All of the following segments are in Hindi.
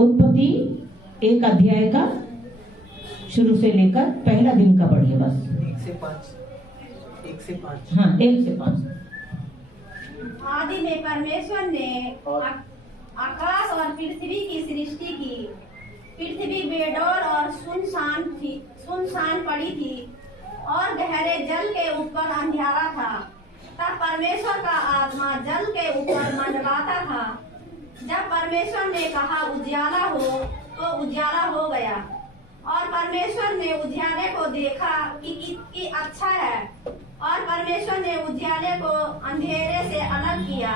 उत्पत्ति 1 अध्याय का शुरू से लेकर पहला दिन का पढ़िए बस। 1 से 5। हाँ 1 से 5। आदि में परमेश्वर ने आकाश और पृथ्वी की सृष्टि की। पृथ्वी बेडौल और सुनसान पड़ी थी और गहरे जल के ऊपर अंधियारा था। तब परमेश्वर का आत्मा जल के ऊपर मंडराता था। जब परमेश्वर ने कहा उजियाला हो, तो उजियाला हो गया। और परमेश्वर ने उजियाले को देखा कि अच्छा है। और परमेश्वर ने उजियाले को अंधेरे से अलग किया।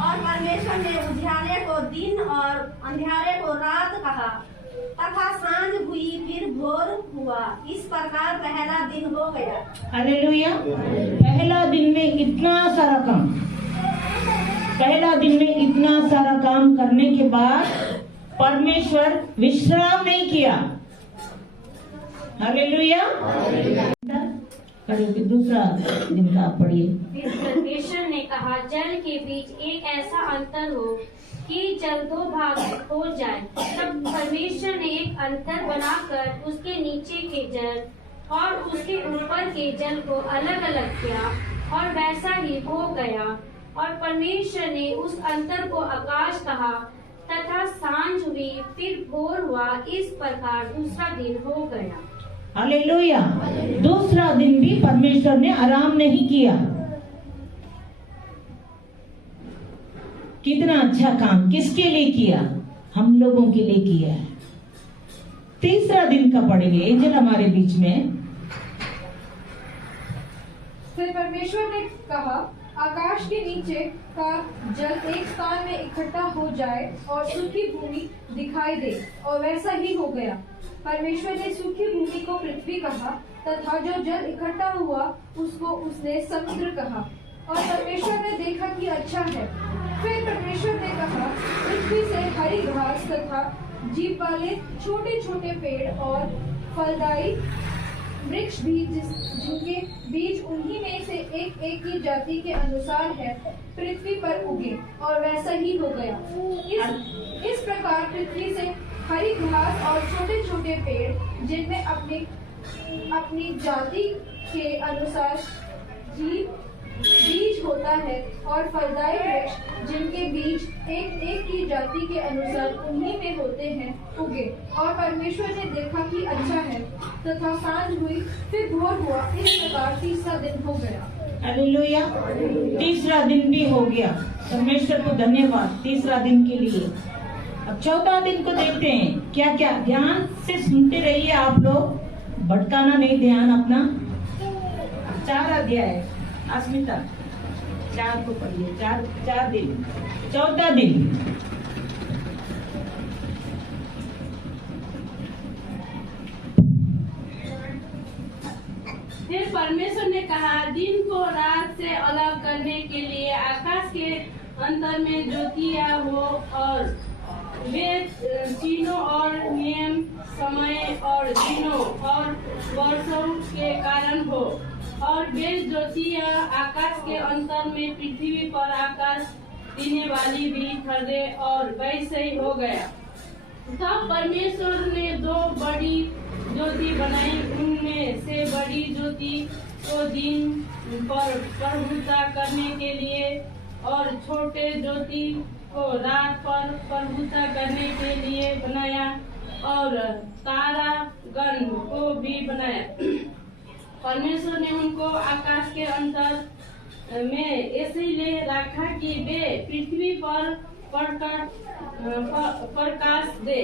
और परमेश्वर ने उजियाले को दिन और अंधेरे को रात कहा। तथा सांझ हुई, फिर भोर हुआ। इस प्रकार पहला दिन हो गया। हालेलुया। पहला दिन में इतना सारा काम करने के बाद परमेश्वर विश्राम नहीं किया। हालेलुया। करिए दूसरा दिन का पढ़िए। परमेश्वर ने कहा जल के बीच एक ऐसा अंतर हो कि जल 2 भाग हो जाए। तब परमेश्वर ने एक अंतर बनाकर उसके नीचे के जल और उसके ऊपर के जल को अलग अलग किया और वैसा ही हो गया। और परमेश्वर ने उस अंतर को आकाश कहा। तथा सांझ हुई, फिर भोर हुआ। इस प्रकार दूसरा दिन हो गया। हालेलुया। दूसरा दिन भी परमेश्वर ने आराम नहीं किया। कितना अच्छा काम किसके लिए किया? हम लोगों के लिए किया है। तीसरा दिन का पढ़ेंगे। एंजल हमारे बीच में। फिर परमेश्वर ने कहा आकाश के नीचे का जल एक स्थान में इकट्ठा हो जाए और सूखी भूमि दिखाई दे, और वैसा ही हो गया। परमेश्वर ने सूखी भूमि को पृथ्वी कहा तथा जो जल इकट्ठा हुआ उसको उसने समुद्र कहा। और परमेश्वर ने देखा कि अच्छा है। फिर परमेश्वर ने कहा पृथ्वी से हरी घास तथा जीव वाले छोटे छोटे पेड़ और फलदायी वृक्ष भी जिनके बीज उन्हीं में से एक एक की जाति के अनुसार है पृथ्वी पर उगे, और वैसा ही हो गया। इस प्रकार पृथ्वी से हरी घास और छोटे छोटे पेड़ जिनमें अपनी जाति के अनुसार बीज होता है और फलदायी वृक्ष जिनके बीज एक एक की जाति के अनुसार उन्हीं में होते हैं उगे। और परमेश्वर ने देखा कि अच्छा है। तथा सांझ हुई, फिर भोर हुआ। इस प्रकार तीसरा दिन हो गया। हालेलुया। तीसरा दिन भी हो गया। परमेश्वर को धन्यवाद तीसरा दिन के लिए। अब चौथा दिन को देखते हैं। क्या क्या ध्यान से सुनते रहिए आप लोग, भटकाना नहीं ध्यान अपना। 4 अध्याय अस्मिता 4 को पढ़िए। 4 दिन। चौथा दिन। फिर परमेश्वर ने कहा दिन को रात से अलग करने के लिए आकाश के अंतर में ज्योतियां हो, और वे चिन्हों और नियम, समय और दिनों और वर्षों के कारण हो। और वे ज्योतियां आकाश के अंतर में पृथ्वी पर आकाश देने वाली भी ठहरे, और वैसे ही हो गया। तब परमेश्वर ने 2 बड़ी ज्योति बनाई। उनमें से बड़ी ज्योति को दिन पर प्रभुता करने के लिए, और छोटे ज्योति को रात पर प्रभुता करने के लिए बनाया, और तारागण को भी बनाया। परमेश्वर ने उनको आकाश के अंतर में इसलिए रखा कि वे पृथ्वी पर प्रकाश दे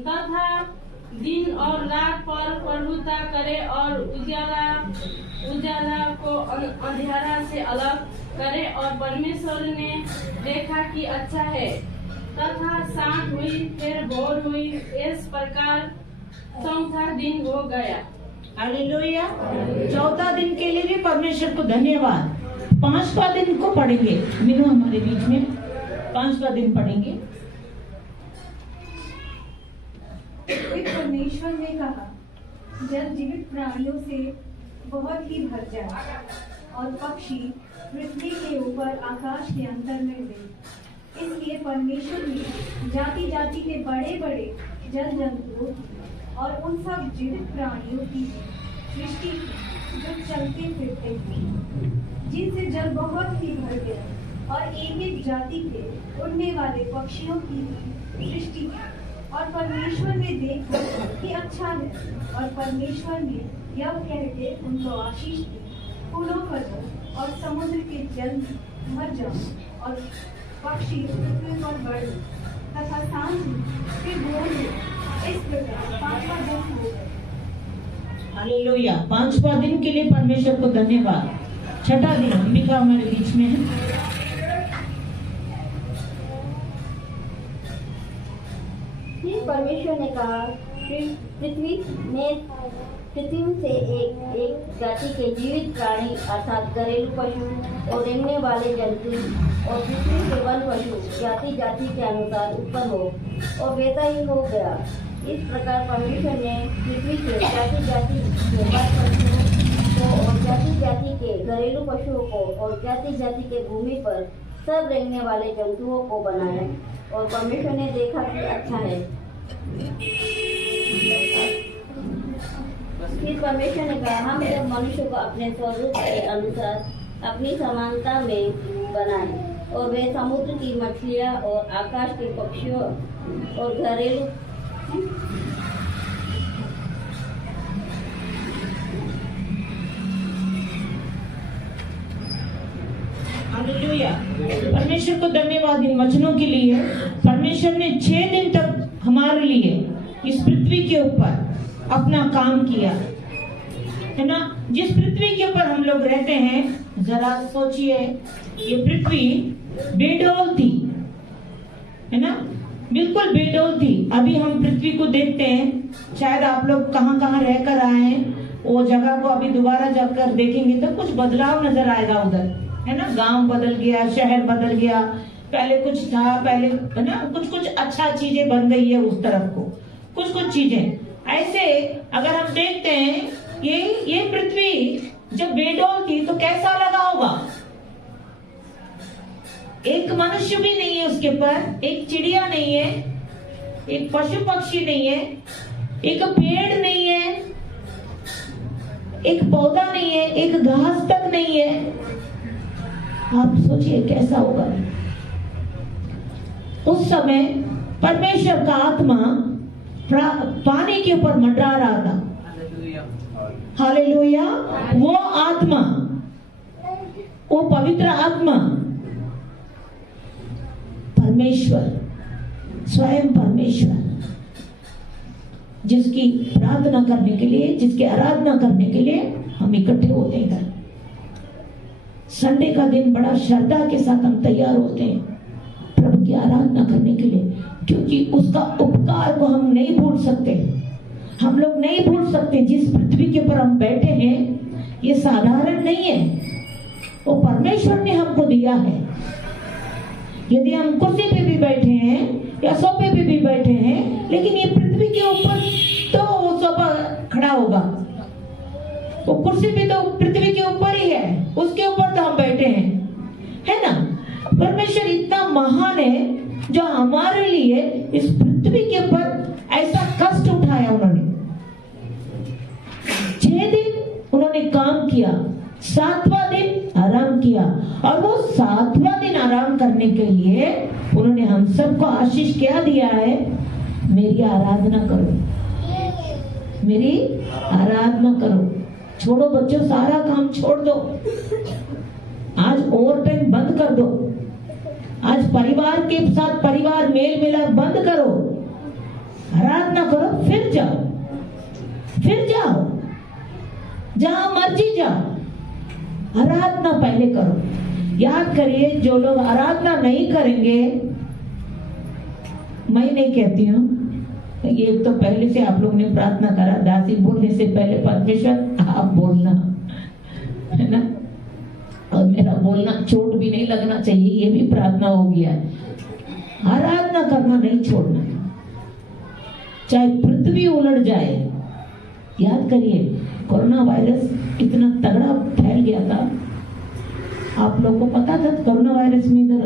तथा दिन और रात पर प्रभुता करे, और उजाला को अंधेरा से अलग करे। और परमेश्वर ने देखा कि अच्छा है। तथा सांझ हुई, फिर भोर हुई। इस प्रकार चौथा दिन हो गया। हालेलुया। चौथा दिन के लिए भी परमेश्वर को धन्यवाद। 5वां दिन को पढ़ेंगे। मीनू हमारे बीच में 5वां दिन पढ़ेंगे। फिर परमेश्वर ने कहा जल जीवित प्राणियों से बहुत ही भर जाए और पक्षी पृथ्वी के ऊपर आकाश के अंतर में उड़े। इसलिए परमेश्वर ने जाति जाति के बड़े बड़े जल जंतुओं और उन सब जीवित प्राणियों की सृष्टि की जो चलते फिरते थे, जिनसे जल बहुत ही भर गया, और एक एक जाति के उड़ने वाले पक्षियों की सृष्टि की। और परमेश्वर ने देखा कि अच्छा है, और परमेश्वर ने यह कहते उनको आशीष दी, फूलों पर दो और समुद्र के जल मर जाओ और पक्षी पृथ्वी पर बढ़े, तथा सांझ फिर भोर हुआ। इस प्रकार 5वां दिन हो गया। हालेलुया। 5वां दिन के लिए परमेश्वर को धन्यवाद। 6ठा दिन अंबिका हमारे बीच में है। फिर परमेश्वर ने कहा, पृथ्वी से एक जाति के जीवित प्राणी अर्थात घरेलू पशु और रेंगने वाले जंतु और पृथ्वी के वन पशु जाति जाति के अनुसार उत्पन्न हो, और वैसा ही हो गया। इस प्रकार परमेश्वर ने पृथ्वी से जाति जाति के वन पशुओं को और जाति जाति के घरेलू पशुओं को और जाति जाति के भूमि पर सब रेंगने वाले जंतुओं को बनाया, और परमेश्वर ने देखा कि अच्छा है। फिर परमेश्वर ने कहा, हम जब मनुष्य को अपने स्वरूप के अनुसार अपनी समानता में बनाए, और वे समुद्र की मछलियाँ और आकाश के पक्षियों और घरेलू हालेलुया। परमेश्वर को धन्यवाद इन वचनों के लिए। परमेश्वर ने 6 दिन तक हमारे लिए इस पृथ्वी के ऊपर अपना काम किया, है ना। जिस पृथ्वी के ऊपर हम लोग रहते हैं, जरा सोचिए, ये पृथ्वी बेडौल थी, है ना, बिल्कुल बेडौल थी। अभी हम पृथ्वी को देखते हैं, शायद आप लोग कहाँ कहाँ रहकर आए हैं, वो जगह को अभी दोबारा जाकर देखेंगे तो कुछ बदलाव नजर आएगा उधर, है ना। गांव बदल गया, शहर बदल गया, पहले कुछ था, पहले, है ना, कुछ कुछ अच्छा चीजें बन गई है उस तरफ को, कुछ कुछ चीजें ऐसे। अगर हम देखते हैं ये पृथ्वी जब बेडौल थी तो कैसा लगा होगा। एक मनुष्य भी नहीं है उसके ऊपर, एक चिड़िया नहीं है, एक पशु पक्षी नहीं है, एक पेड़ नहीं है, एक पौधा नहीं है, एक घास तक नहीं है। आप सोचिए कैसा होगा। उस समय परमेश्वर का आत्मा पानी के ऊपर मंडरा रहा था। हालेलुया। वो आत्मा, वो पवित्र आत्मा, परमेश्वर, स्वयं परमेश्वर, जिसकी प्रार्थना करने के लिए, जिसकी आराधना करने के लिए हम इकट्ठे होते हैं। संडे का दिन बड़ा श्रद्धा के साथ हम तैयार होते हैं प्रभु की आराधना करने के लिए, क्योंकि उसका उपकार को हम नहीं भूल सकते। हम लोग नहीं भूल सकते। जिस पृथ्वी के ऊपर हम बैठे हैं, ये साधारण नहीं है, वो परमेश्वर ने हमको दिया है। यदि हम कुर्सी पे भी बैठे हैं या सोफे पे भी बैठे हैं, लेकिन ये पृथ्वी के ऊपर तो वो सोफा खड़ा होगा, वो कुर्सी भी तो पृथ्वी के ऊपर ही है, उसके ऊपर तो हम बैठे हैं, है ना। परमेश्वर इतना महान है जो हमारे लिए इस पृथ्वी के ऊपर ऐसा कष्ट उठाया। उन्होंने 6 दिन उन्होंने काम किया, 7वां दिन आराम किया, और वो 7वां दिन आराम करने के लिए उन्होंने हम सबको आशीष क्या दिया है, मेरी आराधना करो, मेरी आराधना करो। छोड़ो बच्चों, सारा काम छोड़ दो, आज ओवर टाइम बंद कर दो, आज परिवार के साथ परिवार मेल मिलाप बंद करो, आराधना करो, फिर जाओ जहां मर्जी जाओ, आराधना पहले करो। याद करिए, जो लोग आराधना नहीं करेंगे, मैं नहीं कहती हूँ, ये तो पहले से आप लोग ने प्रार्थना करा, दासी बोलने से पहले परमेश्वर आप बोलना, है ना, और मेरा बोलना चोट भी नहीं लगना चाहिए, ये भी प्रार्थना हो गया है। आराधना करना नहीं छोड़ना, चाहे पृथ्वी उलट जाए। याद करिए, कोरोना वायरस इतना तगड़ा फैल गया था, आप लोगों को पता था कोरोना वायरस में इधर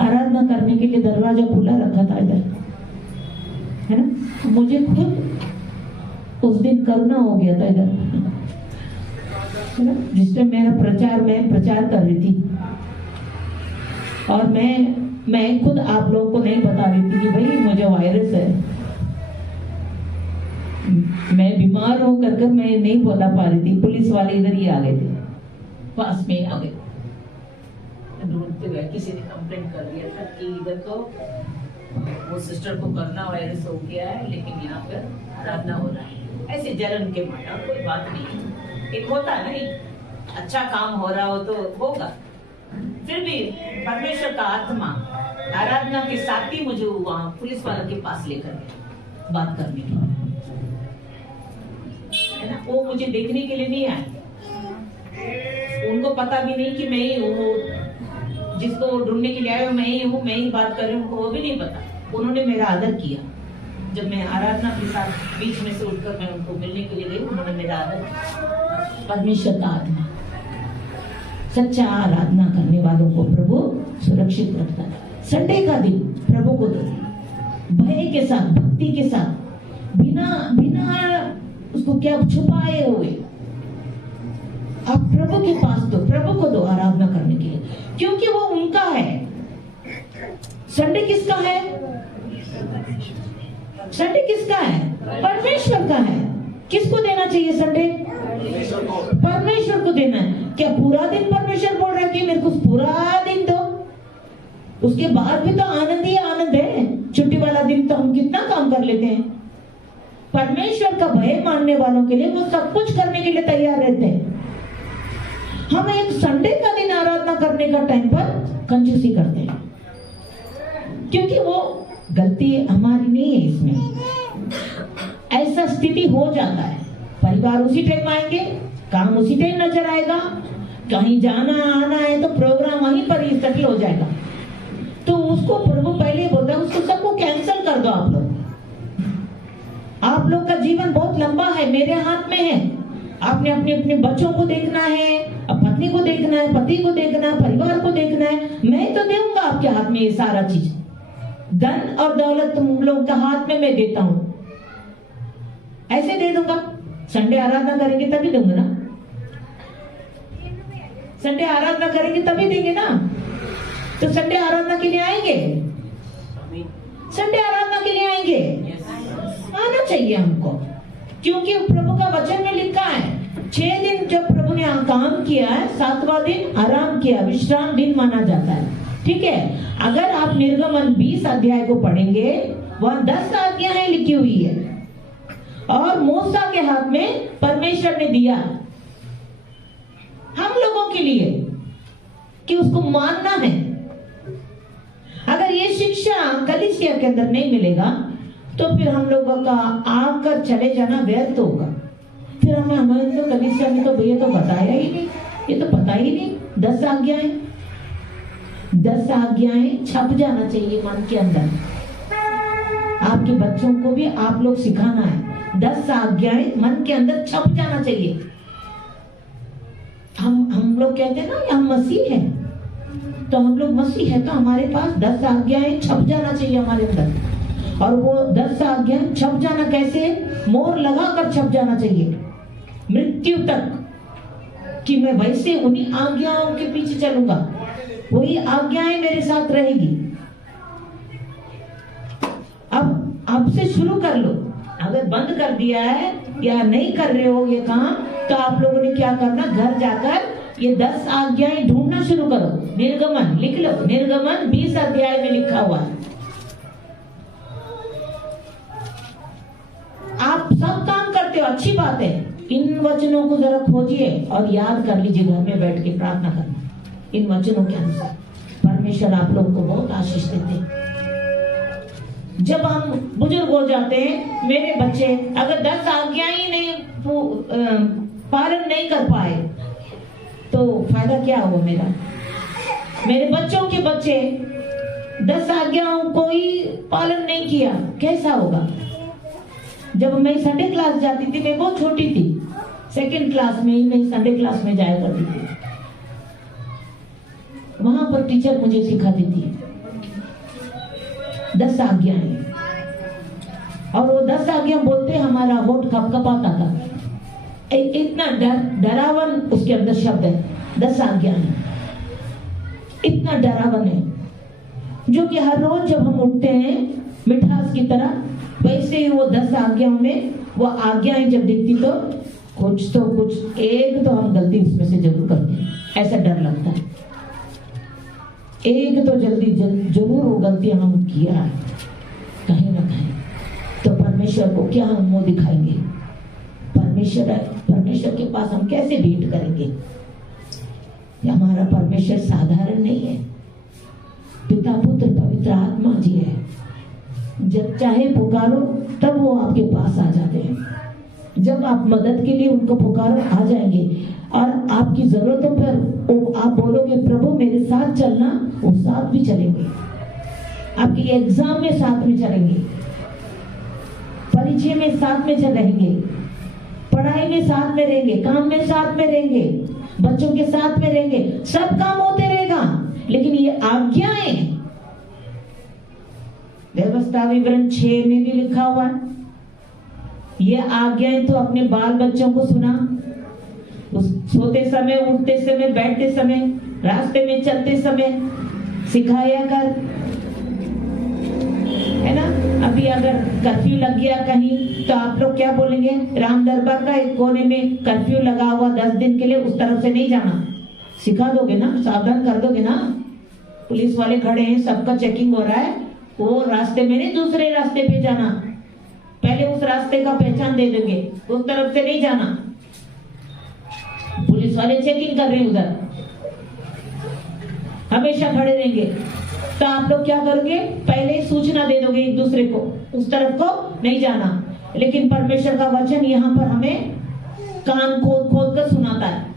आराधना करने के लिए दरवाजा खुला रखा था इधर, है ना। मुझे खुद उस दिन कोरोना हो गया था इधर, है ना, जिस टाइम मैं प्रचार कर रही थी। और मैं खुद आप लोगों को नहीं बता रही थी कि भाई मुझे वायरस है। मैं बीमार हो कर मैं नहीं बता पा रही थी। पुलिस वाले इधर ही आ गए थे, पास में आ गए ढूंढते हुए। किसी ने कंप्लेंट कर दिया था कि इधर तो वो सिस्टर को कोरोना वायरस हो गया है, लेकिन यहाँ पर आराधना हो रहा है। ऐसे जलन के मारा कोई बात नहीं, एक होता है नहीं, अच्छा काम हो रहा हो तो होगा। फिर भी परमेश्वर का आत्मा आराधना के साथ ही मुझे वहां पुलिस वालों के पास लेकर गया बात करने के लिए, है ना। वो मुझे देखने के लिए नहीं आए, उनको पता भी नहीं कि मैं ही हूँ, जिसको वो ढूंढने के लिए आए मैं ही हूँ, मैं ही बात कर रही हूँ, उनको वो भी नहीं पता। उन्होंने मेरा आदर किया। जब मैं आराधना के साथ बीच में से उठकर मैं उनको मिलने के लिए गई, उन्होंने मेरा आदर किया। परमेश्वर का आत्मा सच्चा आराधना करने वालों को प्रभु सुरक्षित रखता है। संडे का दिन प्रभु को दो, भय के साथ, भक्ति के साथ, बिना उसको क्या छुपाए हुए आप प्रभु के पास दो, प्रभु को दो आराधना करने के लिए, क्योंकि वो उनका है। संडे किसका है? संडे किसका है? परमेश्वर का है। किसको देना चाहिए संडे? परमेश्वर को देना है। क्या पूरा दिन परमेश्वर बोल रहा है कि मेरे को पूरा दिन दो? उसके बाद भी तो आनंद ही आनंद है। छुट्टी वाला दिन तो हम कितना काम कर लेते हैं। परमेश्वर का भय मानने वालों के लिए वो सब कुछ करने के लिए तैयार रहते हैं। हम एक संडे का दिन आराधना करने का टाइम पर कंजूसी करते हैं, क्योंकि वो गलती हमारी नहीं है। इसमें ऐसा स्थिति हो जाता है, परिवार उसी टाइम आएंगे, काम उसी टाइम नजर आएगा, कहीं जाना आना है तो प्रोग्राम वहीं पर ही सेटल हो जाएगा। तो उसको प्रभु पहले बोलता है उसको सबको कैंसिल कर दो। आप लोग का जीवन बहुत लंबा है, मेरे हाथ में है। आपने अपने बच्चों को देखना है, पत्नी को देखना है, पति को देखना है, परिवार को देखना है। मैं तो दूंगा आपके हाथ में ये सारा चीज, धन और दौलत तुम लोग का हाथ में मैं देता हूं, ऐसे दे दूंगा। संडे आराधना करेंगे तभी दूंगा ना, संडे आराधना करेंगे तभी देंगे ना। तो संडे आराधना के लिए आएंगे, संडे आराधना के लिए आएंगे, आना चाहिए हमको, क्योंकि प्रभु का वचन में लिखा है 6 दिन जब प्रभु ने काम किया है, 7वां दिन आराम किया, विश्राम दिन माना जाता है। ठीक है, अगर आप निर्गमन 20 अध्याय को पढ़ेंगे, वहां 10 आज्ञाएं लिखी हुई है और मूसा के हाथ में परमेश्वर ने दिया हम लोगों के लिए कि उसको मानना है। अगर ये शिक्षा कलीसिया के अंदर नहीं मिलेगा तो फिर हम लोगों का आकर चले जाना व्यर्थ होगा। फिर हमारे तो कलीसिया में तो भैया तो बताया ही नहीं, ये तो पता ही नहीं। 10 आज्ञाएं, 10 आज्ञाएं छप जाना चाहिए मन के अंदर। आपके बच्चों को भी आप लोग सिखाना है, 10 आज्ञाएं मन के अंदर छप जाना चाहिए। हम लोग कहते हैं ना हम मसीह हैं, तो हम लोग मसीह है तो हमारे पास 10 आज्ञाएं छप जाना चाहिए हमारे अंदर। और वो 10 आज्ञाएं छप जाना कैसे? मोहर लगाकर छप जाना चाहिए मृत्यु तक, कि मैं वैसे उन्हीं आज्ञाओं के पीछे चलूंगा, वही आज्ञाएं मेरे साथ रहेगी। अब से शुरू कर लो। अगर बंद कर दिया है या नहीं कर रहे हो ये काम, तो आप लोगों ने क्या करना, घर जाकर ये 10 आज्ञाएं ढूंढना शुरू करो। निर्गमन लिख लो, निर्गमन 20 अध्याय में लिखा हुआ है। आप सब काम करते हो, अच्छी बात है। इन वचनों को जरा खोजिए और याद कर लीजिए, घर में बैठ के प्रार्थना करना इन वचनों के अनुसार। परमेश्वर आप लोगों को बहुत आशीष देते हैं। जब हम बुजुर्ग हो जाते हैं, मेरे बच्चे अगर 10 आज्ञाएं ही नहीं पालन नहीं कर पाए तो फायदा क्या हुआ मेरा? मेरे बच्चों के बच्चे 10 आज्ञाओं को ही पालन नहीं किया, कैसा होगा? जब मैं संडे क्लास जाती थी, मैं बहुत छोटी थी, 2nd क्लास में ही मैं संडे क्लास में जाया करती थी। वहां पर टीचर मुझे सिखाती थी 10 आज्ञाएं, और वो 10 आज्ञा बोलते हमारा होठ कपकपाता था। इतना डरावन उसके अंदर शब्द है, 10 आज्ञाएं, इतना डरावन है, जो कि हर रोज जब हम उठते हैं मिठास की तरह, वैसे ही वो 10 आज्ञाओं में वो आज्ञाएं जब दिखती तो कुछ एक तो हम गलती उसमें से जरूर करते हैं, ऐसा डर लगता है। एक तो जरूर वो गलती हम किया है कहीं ना कहीं, तो परमेश्वर को क्या हम मुंह दिखाएंगे? परमेश्वर के पास हम कैसे भेंट करेंगे? हमारा परमेश्वर साधारण नहीं है, पिता पुत्र पवित्र आत्मा जी है। जब चाहे पुकारो तब वो आपके पास आ जाते हैं। जब आप मदद के लिए उनको पुकारो आ जाएंगे, और आपकी जरूरतों पर आप बोलोगे प्रभु मेरे साथ चलना, वो साथ भी चलेंगे। आपकी एग्जाम में साथ में चलेंगे, परिचय में साथ में रहेंगे, पढ़ाई में साथ में रहेंगे, काम में साथ में रहेंगे, बच्चों के साथ में रहेंगे, सब काम होते रहेगा। लेकिन ये आज्ञाएं, व्यवस्था विवरण 6 में भी लिखा हुआ है, ये आज्ञाएं तो अपने बाल बच्चों को सुना, सोते समय, उठते समय, बैठते समय, रास्ते में चलते समय सिखाया कर, है ना। अभी अगर कर्फ्यू लग गया कहीं तो आप लोग क्या बोलेंगे? राम दरबार का एक कोने में कर्फ्यू लगा हुआ 10 दिन के लिए, उस तरफ से नहीं जाना, सिखा दोगे ना, सावधान कर दोगे ना। पुलिस वाले खड़े हैं, सबका चेकिंग हो रहा है, वो रास्ते में नहीं दूसरे रास्ते पे जाना, पहले उस रास्ते का पहचान दे देंगे, उस तरफ से नहीं जाना, पुलिस वाले चेकिंग कर रहे हैं उधर, हमेशा खड़े रहेंगे। तो आप लोग क्या करोगे? पहले ही सूचना दे दोगे एक दूसरे को, उस तरफ को नहीं जाना। लेकिन परमेश्वर का वचन यहाँ पर हमें कान खोद कर सुनाता है।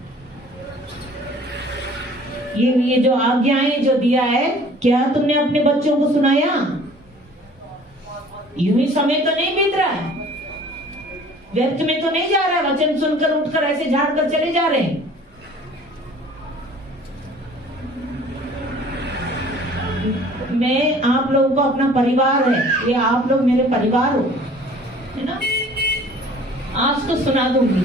ये जो आज्ञाएं जो दिया है, क्या तुमने अपने बच्चों को सुनाया? यूं ही समय तो नहीं बीत रहा है, व्यर्थ में तो नहीं जा रहा है, वचन सुनकर उठकर ऐसे झाड़ कर चले जा रहे हैं। मैं आप लोगों को अपना परिवार है, ये आप लोग मेरे परिवार हो, है ना। आज तो सुना दूंगी,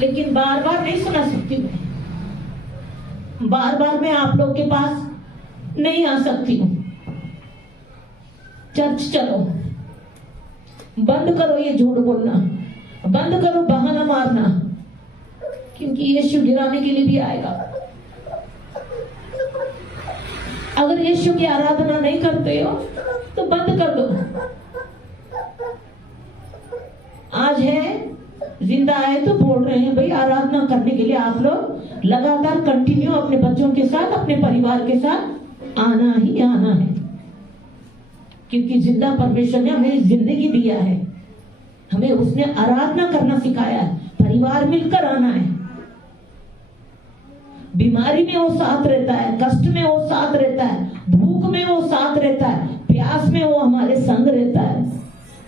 लेकिन बार बार नहीं सुना सकती मैं, बार बार मैं आप लोग के पास नहीं आ सकती हूँ। चर्च चलो, बंद करो ये झूठ बोलना, बंद करो बहाना मारना, क्योंकि यीशु गिराने के लिए भी आएगा। अगर यीशु की आराधना नहीं करते हो तो बंद कर दो। आज है, जिंदा है तो बोल रहे हैं भाई, आराधना करने के लिए आप लोग लगातार कंटिन्यू अपने बच्चों के साथ, अपने परिवार के साथ आना ही आना है, क्योंकि जिंदा परमेश्वर ने हमें जिंदगी दिया है, हमें उसने आराधना करना सिखाया है, परिवार मिलकर आना है। बीमारी में वो साथ रहता है, कष्ट में वो साथ रहता है, भूख में वो साथ रहता है, प्यास में वो हमारे संग रहता है।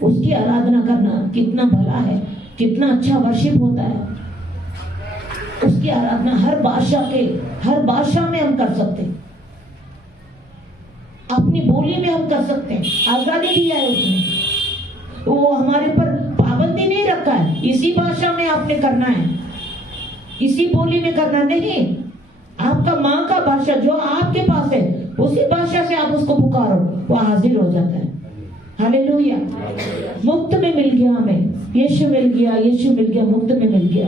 उसकी आराधना करना कितना भला है, कितना अच्छा वर्शिप होता है। उसकी आराधना हर भाषा में हम कर सकते हैं, अपनी बोली में हम कर सकते हैं, आजादी दिया है उसने, वो हमारे पर पाबंदी नहीं रखा है, इसी भाषा में आपने करना है, इसी बोली में करना नहीं। आपका माँ का भाषा जो आपके पास है, उसी भाषा से आप उसको पुकारो, वो हाजिर हो जाता है। हालेलुया। मुफ्त में मिल गया हमें, यीशु मिल गया, यीशु मिल गया, मुफ्त में मिल गया,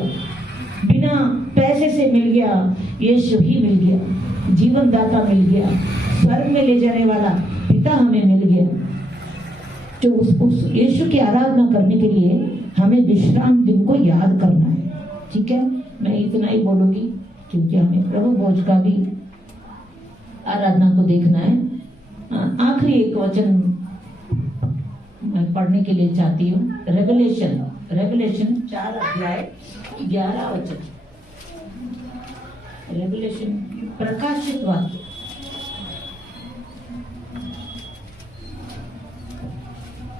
बिना पैसे से मिल गया, यीशु ही मिल गया, जीवन दाता मिल गया, स्वर्ग में ले जाने वाला पिता हमें मिल गया। तो उस यीशु की आराधना करने के लिए हमें विश्राम दिन को याद करना है। ठीक है, मैं इतना ही बोलूंगी, क्योंकि हमें प्रभु भोज का भी आराधना को देखना है। आखिरी एक वचन मैं पढ़ने के लिए चाहती हूँ, रेवलेशन 4 अध्याय 11 वचन, रेवलेशन प्रकाशित वाक्य।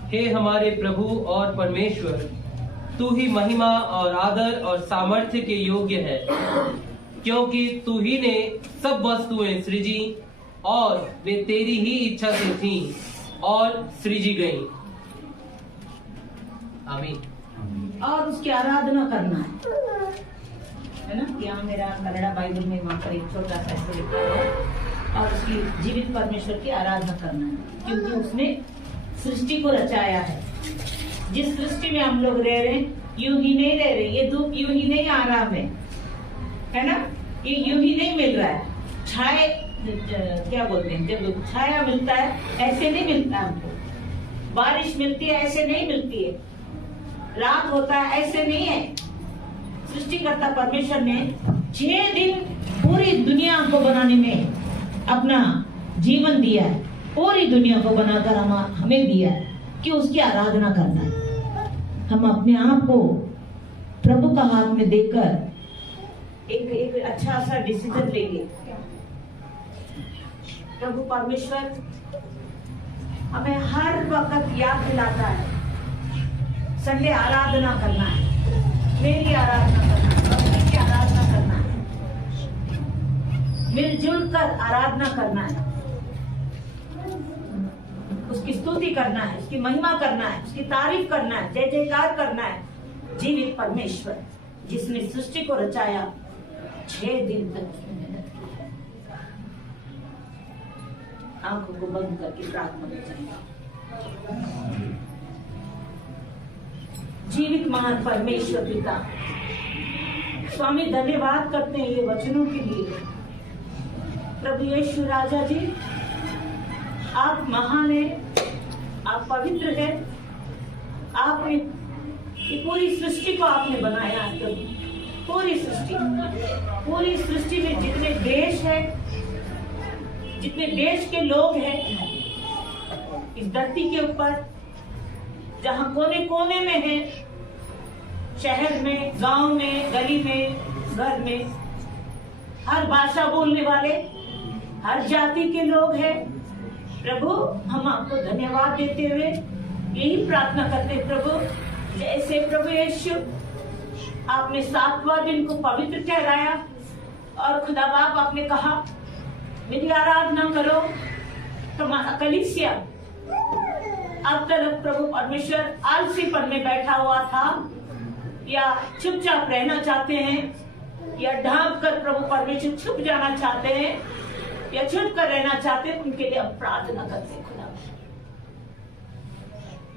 हे हमारे प्रभु और परमेश्वर, तू ही महिमा और आदर और सामर्थ्य के योग्य है, क्योंकि तू ही ने सब वस्तुएं सृजी और वे तेरी ही इच्छा से थीं और सृजी गईं। आमीन। और उसकी आराधना करना है ना। यहाँ मेरा कन्नड़ा बाइबल में वहाँ पर एक छोटा सा ऐसे लिखा है, और उसकी जीवित परमेश्वर की आराधना करना है, क्योंकि उसने सृष्टि को रचाया है। जिस सृष्टि में हम लोग रह रहे हैं, यूं ही नहीं रह रहे, ये धूप यूं ही नहीं आराम है ना, ये यूं ही नहीं मिल रहा है। छाए क्या बोलते हैं, जब छाया मिलता है ऐसे नहीं मिलता हमको, बारिश मिलती है ऐसे नहीं मिलती है, रात होता है ऐसे नहीं है। सृष्टिकर्ता परमेश्वर ने 6 दिन पूरी दुनिया को बनाने में अपना जीवन दिया है, पूरी दुनिया को बनाकर हमें दिया है कि उसकी आराधना करना है। हम अपने आप को प्रभु का हाथ में देकर एक अच्छा सा डिसीजन लेंगे। प्रभु परमेश्वर हमें हर वक्त याद दिलाता है, संडे आराधना करना है, मेरी आराधना करना है, प्रभु की आराधना करना है, मिलजुल कर आराधना करना है, उसकी स्तुति करना है, उसकी महिमा करना है, उसकी तारीफ करना है, जय जयकार करना है। जीवित परमेश्वर जिसने सृष्टि को रचाया, 6 दिन तक उसने मेहनत की। आंखों को बंद करके प्रार्थना करें। जीवित महान परमेश्वर पिता, स्वामी धन्यवाद करते हैं ये वचनों के लिए। प्रभु यीशु राजा जी, आप महान हैं, आप पवित्र हैं, आपने ये पूरी सृष्टि को आपने बनाया है प्रभु। पूरी सृष्टि में जितने देश है, जितने देश के लोग हैं इस धरती के ऊपर, जहाँ कोने कोने में है, शहर में, गांव में, गली में, घर में, हर भाषा बोलने वाले, हर जाति के लोग हैं। प्रभु हम आपको धन्यवाद देते हुए यही प्रार्थना करते हैं प्रभु, जैसे प्रभु यीशु आपने 7वां दिन को पवित्र ठहराया और खुदा बाप आपने कहा मेरी आराधना करो, तुम्हारा कलीसिया अब तक प्रभु परमेश्वर आलसीपन में बैठा हुआ था, या चुपचाप रहना चाहते हैं, या ढांप कर प्रभु परमेश्वर छुप जाना चाहते हैं, या छुप कर रहना चाहते हैं, उनके लिए अब प्रार्थना करते हैं। खुदा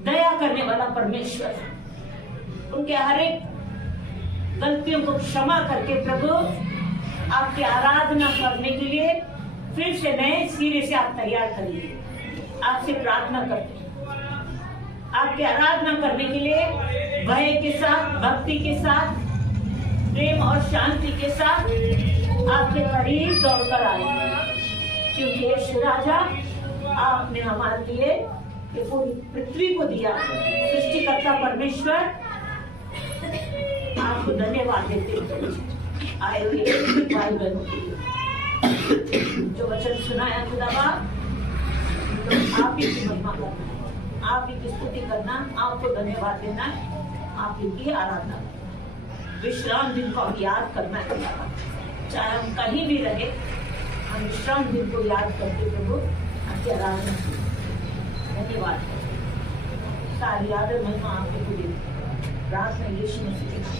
दया करने वाला परमेश्वर उनके हर एक गलतियों को क्षमा करके प्रभु आपकी आराधना करने के लिए फिर से नए सिरे से आप तैयार करिए। आपसे प्रार्थना करते हैं आपकी आराधना करने के लिए भय के साथ, भक्ति के साथ, प्रेम और शांति के साथ आपके करीब दौड़कर आए, क्योंकि यीशु राजा आपने हमारे लिए ये पूरी पृथ्वी को दिया। सृष्टिकर्ता परमेश्वर आपको धन्यवाद देते हैं आए हुए भाई बहनों के लिए। जो वचन सुनाया खुदा बाप, तो आप ही की महिमा करना है, आप ही की स्तुति करना, आपको धन्यवाद देना है, आप ही की आराधना करना। विश्राम दिन को हम याद करना है, चाहे हम कहीं भी रहे, हम विश्राम दिन को याद करते प्रभु आपकी आराधना। धन्यवाद, सारी आदर महिमा आपके को देते, प्रार्थना यीशु मसीह के नाम।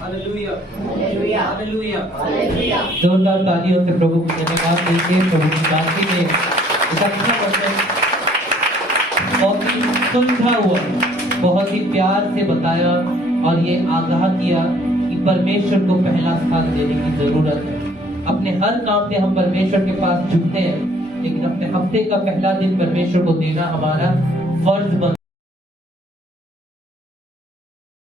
Hallelujah, hallelujah, hallelujah. हालेलुया। जोरदार तालियों से प्रभु को धन्यवाद दीजिए। प्रभु की दासी ने एक अच्छा वचन बहुत ही सुलझा हुआ, बहुत ही प्यार से बताया और ये आगाह किया कि परमेश्वर को पहला स्थान देने की जरूरत है। अपने हर काम में हम परमेश्वर के पास झुकते हैं, लेकिन अपने हफ्ते का पहला दिन परमेश्वर को देना हमारा फर्ज बन